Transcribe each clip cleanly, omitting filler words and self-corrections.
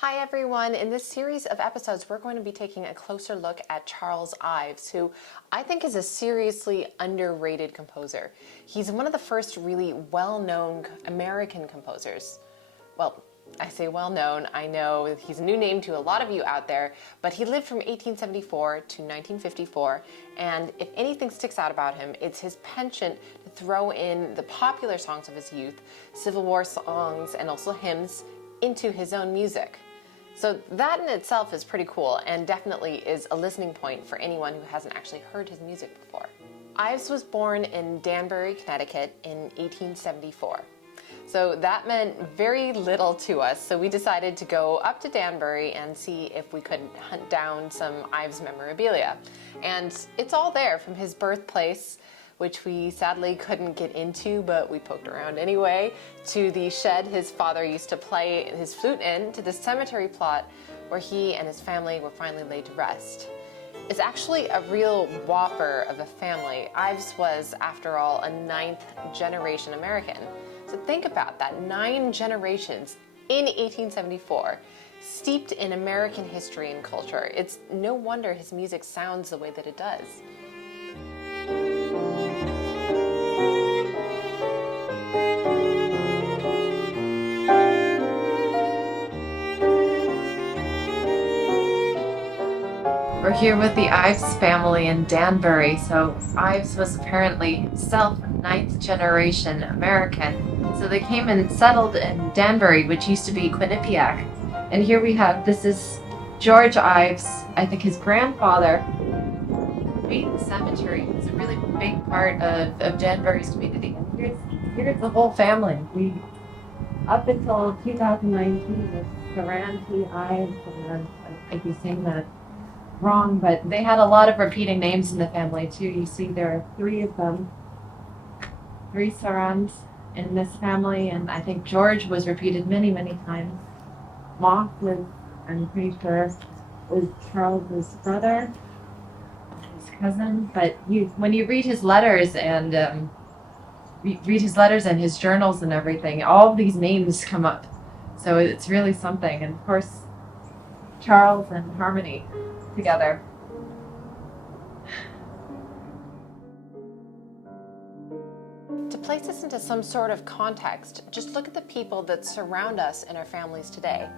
Hi everyone, in this series of episodes we're going to be taking a closer look at Charles Ives, who I think is a seriously underrated composer. He's one of the first really well-known American composers. Well, I say well-known, I know he's a new name to a lot of you out there, but he lived from 1874 to 1954, and if anything sticks out about him, it's his penchant to throw in the popular songs of his youth, Civil War songs, and also hymns into his own music. So that in itself is pretty cool and definitely is a listening point for anyone who hasn't actually heard his music before. Ives was born in Danbury, Connecticut in 1874. So that meant very little to us, so we decided to go up to Danbury and see if we could hunt down some Ives memorabilia. And it's all there, from his birthplace, which we sadly couldn't get into, but we poked around anyway, to the shed his father used to play his flute in, to the cemetery plot where he and his family were finally laid to rest. It's actually a real whopper of a family. Ives was, after all, a 9th generation American. So think about that, 9 generations in 1874, steeped in American history and culture. It's no wonder his music sounds the way that it does. We're here with the Ives family in Danbury. So Ives was apparently himself a 9th generation American. So they came and settled in Danbury, which used to be Quinnipiac. And here we have, this is George Ives, I think his grandfather, made the cemetery. It's a really big part of Danbury's community. And here's the whole family. We, up until 2019, was Saran T. Ives, and I think he's saying that wrong, but they had a lot of repeating names in the family too. You see there are 3 of them, 3 Sarans in this family, and I think George was repeated many times. Moss was, I'm pretty sure, was Charles's brother, his cousin, but when you read his letters and read his letters and his journals and everything, all of these names come up. So it's really something. And of course, Charles and Harmony together. To place this into some sort of context, just look at the people that surround us in our families today.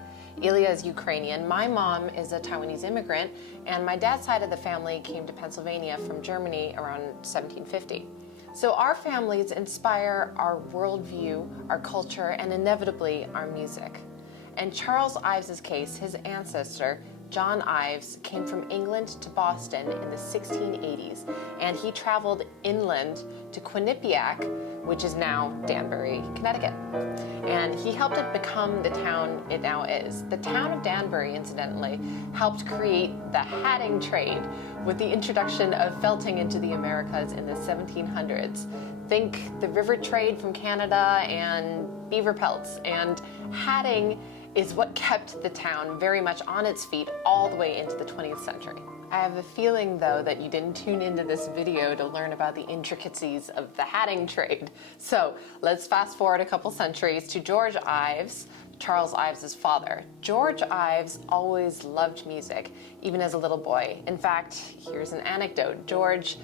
Ilya is Ukrainian, my mom is a Taiwanese immigrant, and my dad's side of the family came to Pennsylvania from Germany around 1750. So our families inspire our worldview, our culture, and inevitably our music. In Charles Ives's case, his ancestor, John Ives, came from England to Boston in the 1680s, and he traveled inland to Quinnipiac, which is now Danbury, Connecticut. And he helped it become the town it now is. The town of Danbury, incidentally, helped create the hatting trade with the introduction of felting into the Americas in the 1700s. Think the river trade from Canada and beaver pelts, and hatting is what kept the town very much on its feet all the way into the 20th century. I have a feeling, though, that you didn't tune into this video to learn about the intricacies of the hatting trade. So let's fast forward a couple centuries to George Ives, Charles Ives's father. George Ives always loved music, even as a little boy. In fact, here's an anecdote. George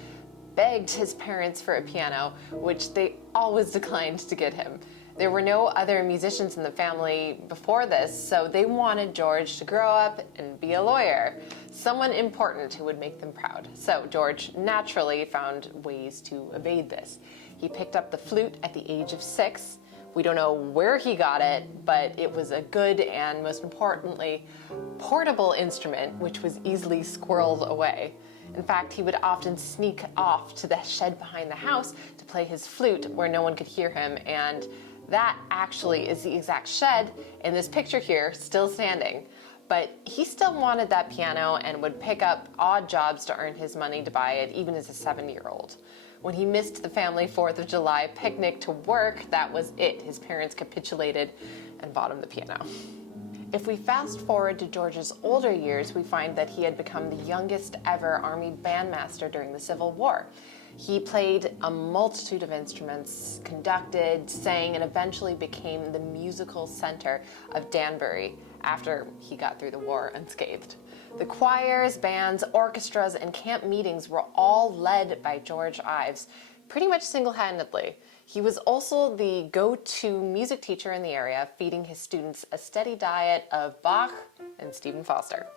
begged his parents for a piano, which they always declined to get him. There were no other musicians in the family before this, so they wanted George to grow up and be a lawyer, someone important who would make them proud. So George naturally found ways to evade this. He picked up the flute at the age of 6. We don't know where he got it, but it was a good and, most importantly, portable instrument, which was easily squirreled away. In fact, he would often sneak off to the shed behind the house to play his flute where no one could hear him, and that actually is the exact shed in this picture here, still standing. But he still wanted that piano and would pick up odd jobs to earn his money to buy it, even as a 7-year-old. When he missed the family 4th of July picnic to work, that was it. His parents capitulated and bought him the piano. If we fast forward to George's older years, we find that he had become the youngest ever Army bandmaster during the Civil War. He played a multitude of instruments, conducted, sang, and eventually became the musical center of Danbury after he got through the war unscathed. The choirs, bands, orchestras, and camp meetings were all led by George Ives, pretty much single-handedly. He was also the go-to music teacher in the area, feeding his students a steady diet of Bach and Stephen Foster.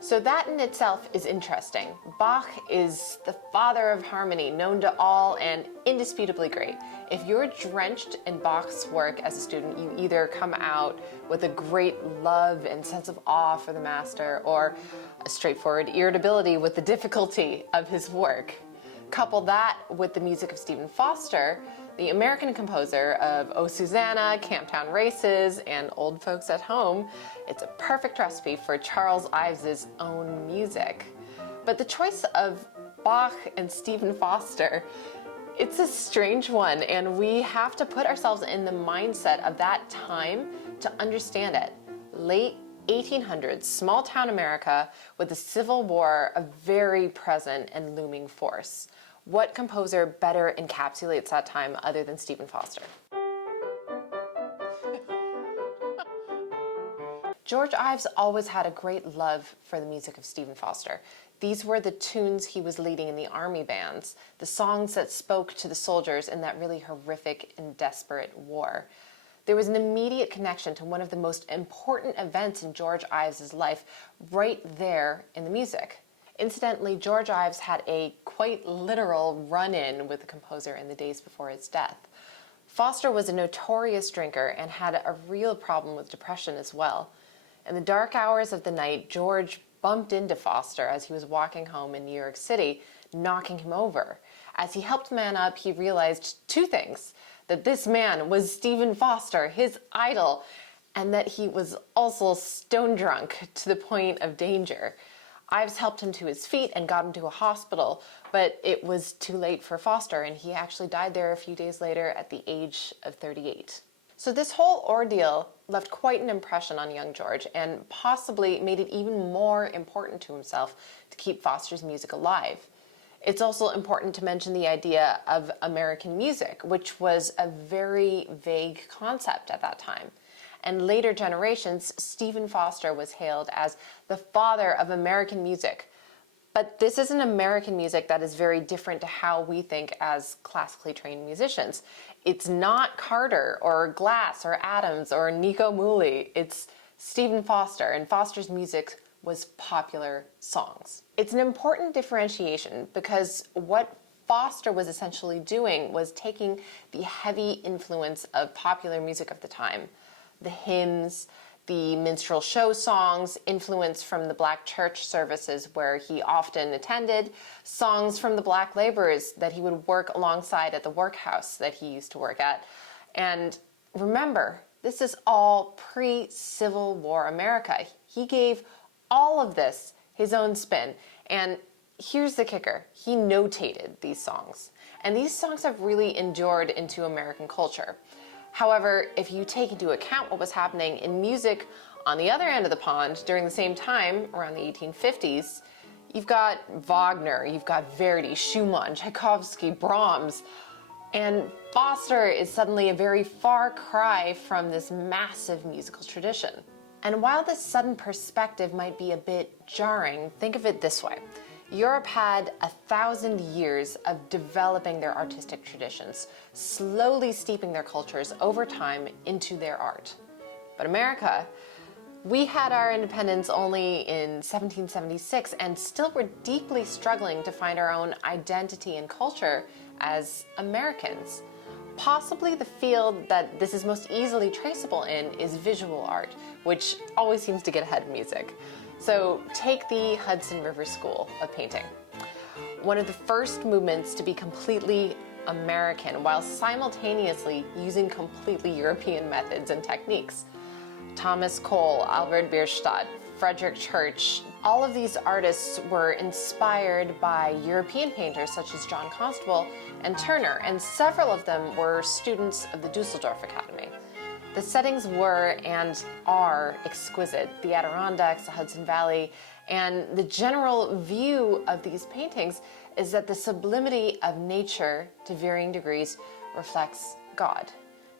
So that in itself is interesting. Bach is the father of harmony, known to all and indisputably great. If you're drenched in Bach's work as a student, you either come out with a great love and sense of awe for the master, or a straightforward irritability with the difficulty of his work. Couple that with the music of Stephen Foster, the American composer of Oh Susanna, Camptown Races, and Old Folks at Home, it's a perfect recipe for Charles Ives' own music. But the choice of Bach and Stephen Foster, it's a strange one, and we have to put ourselves in the mindset of that time to understand it. Late 1800s, small town America, with the Civil War a very present and looming force. What composer better encapsulates that time other than Stephen Foster? George Ives always had a great love for the music of Stephen Foster. These were the tunes he was leading in the army bands, the songs that spoke to the soldiers in that really horrific and desperate war. There was an immediate connection to one of the most important events in George Ives' life right there in the music. Incidentally, George Ives had a quite literal run-in with the composer in the days before his death. Foster was a notorious drinker and had a real problem with depression as well. In the dark hours of the night, George bumped into Foster as he was walking home in New York City, knocking him over. As he helped the man up, he realized two things: that this man was Stephen Foster, his idol, and that he was also stone drunk to the point of danger. Ives helped him to his feet and got him to a hospital, but it was too late for Foster, and he actually died there a few days later at the age of 38. So this whole ordeal left quite an impression on young George, and possibly made it even more important to himself to keep Foster's music alive. It's also important to mention the idea of American music, which was a very vague concept at that time. And later generations, Stephen Foster was hailed as the father of American music. But this is an American music that is very different to how we think as classically trained musicians. It's not Carter or Glass or Adams or Nico Muhly. It's Stephen Foster, and Foster's music was popular songs. It's an important differentiation because what Foster was essentially doing was taking the heavy influence of popular music of the time, the hymns, the minstrel show songs, influence from the black church services where he often attended, songs from the black laborers that he would work alongside at the workhouse that he used to work at. And remember, this is all pre-Civil War America. He gave all of this his own spin. And here's the kicker: he notated these songs. And these songs have really endured into American culture. However, if you take into account what was happening in music on the other end of the pond during the same time, around the 1850s, you've got Wagner, you've got Verdi, Schumann, Tchaikovsky, Brahms, and Foster is suddenly a very far cry from this massive musical tradition. And while this sudden perspective might be a bit jarring, think of it this way. Europe had 1,000 years of developing their artistic traditions, slowly steeping their cultures over time into their art. But America, we had our independence only in 1776 and still were deeply struggling to find our own identity and culture as Americans. Possibly the field that this is most easily traceable in is visual art, which always seems to get ahead of music. So take the Hudson River School of Painting. One of the first movements to be completely American while simultaneously using completely European methods and techniques. Thomas Cole, Albert Bierstadt, Frederick Church, all of these artists were inspired by European painters such as John Constable and Turner, and several of them were students of the Dusseldorf Academy. The settings were and are exquisite. The Adirondacks, the Hudson Valley, and the general view of these paintings is that the sublimity of nature to varying degrees reflects God.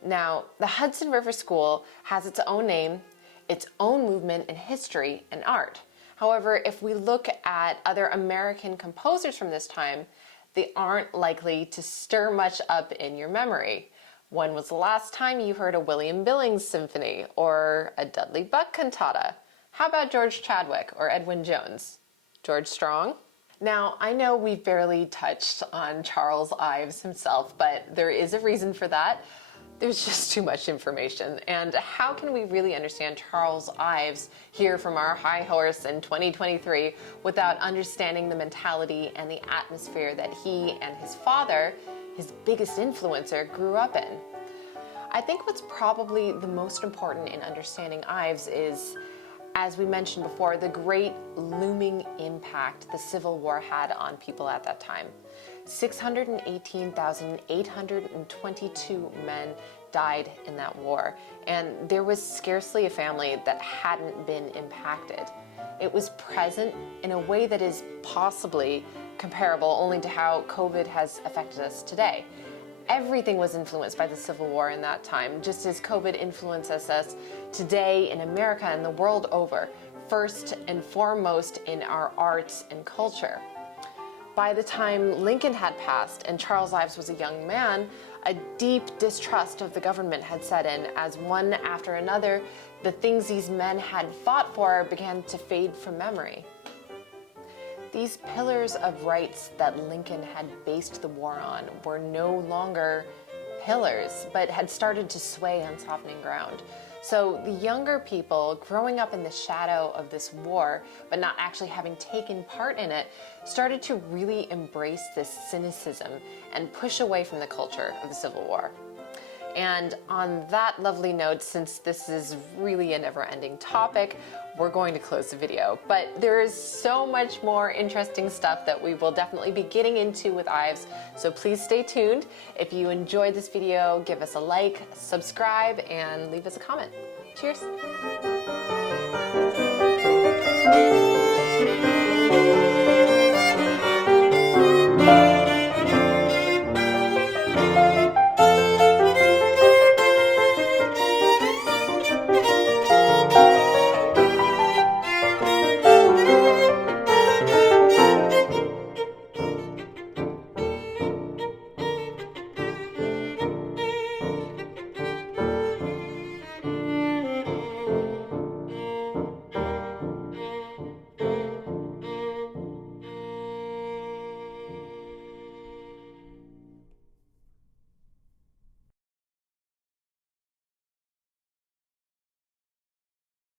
Now, the Hudson River School has its own name, its own movement in history and art. However, if we look at other American composers from this time, they aren't likely to stir much up in your memory. When was the last time you heard a William Billings symphony or a Dudley Buck cantata? How about George Chadwick or Edwin Jones? George Strong? Now, I know we've barely touched on Charles Ives himself, but there is a reason for that. There's just too much information. And how can we really understand Charles Ives here from our high horse in 2023 without understanding the mentality and the atmosphere that he and his father, his biggest influencer, grew up in? I think what's probably the most important in understanding Ives is, as we mentioned before, the great looming impact the Civil War had on people at that time. 618,822 men died in that war, and there was scarcely a family that hadn't been impacted. It was present in a way that is possibly comparable only to how COVID has affected us today. Everything was influenced by the Civil War in that time, just as COVID influences us today in America and the world over, first and foremost in our arts and culture. By the time Lincoln had passed and Charles Ives was a young man, a deep distrust of the government had set in as one after another, the things these men had fought for began to fade from memory. These pillars of rights that Lincoln had based the war on were no longer pillars, but had started to sway on softening ground. So the younger people growing up in the shadow of this war, but not actually having taken part in it, started to really embrace this cynicism and push away from the culture of the Civil War. And on that lovely note, since this is really a never-ending topic, we're going to close the video. But there is so much more interesting stuff that we will definitely be getting into with Ives, so please stay tuned. If you enjoyed this video, give us a like, subscribe, and leave us a comment. Cheers!